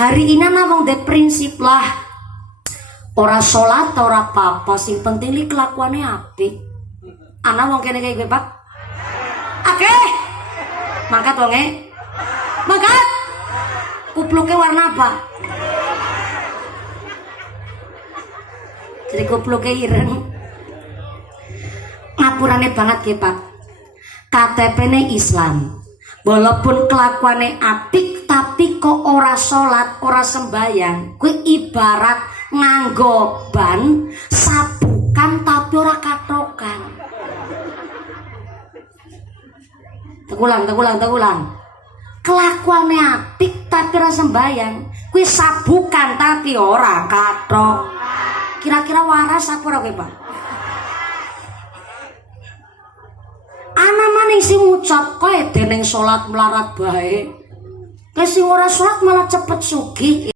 Hari ini ana wong de prinsip lah. Ora salat ora apa-apa, sing penting li kelakuane apik. Ana wong kene kaya Pak. Akeh. Mangkat wonge. Mangkat. Kupluke warna apa? Jadi kupluke ireng. Ngapurane banget ke Pak. KTP-ne Islam. Walaupun kelakuane apik tapi kok ora salat, ora sembayang, kuwi ibarat nganggo ban sabukan tapi ora katokan. Tegulang. Kelakuane apik tapi ora sembayang, kuwi sabukan tapi ora katok. Kira-kira waras apa ora kowe, Pak? Ana maning sing ngucap kowe dening salat melarat bae. Ke sing ora salat malah cepet sugih.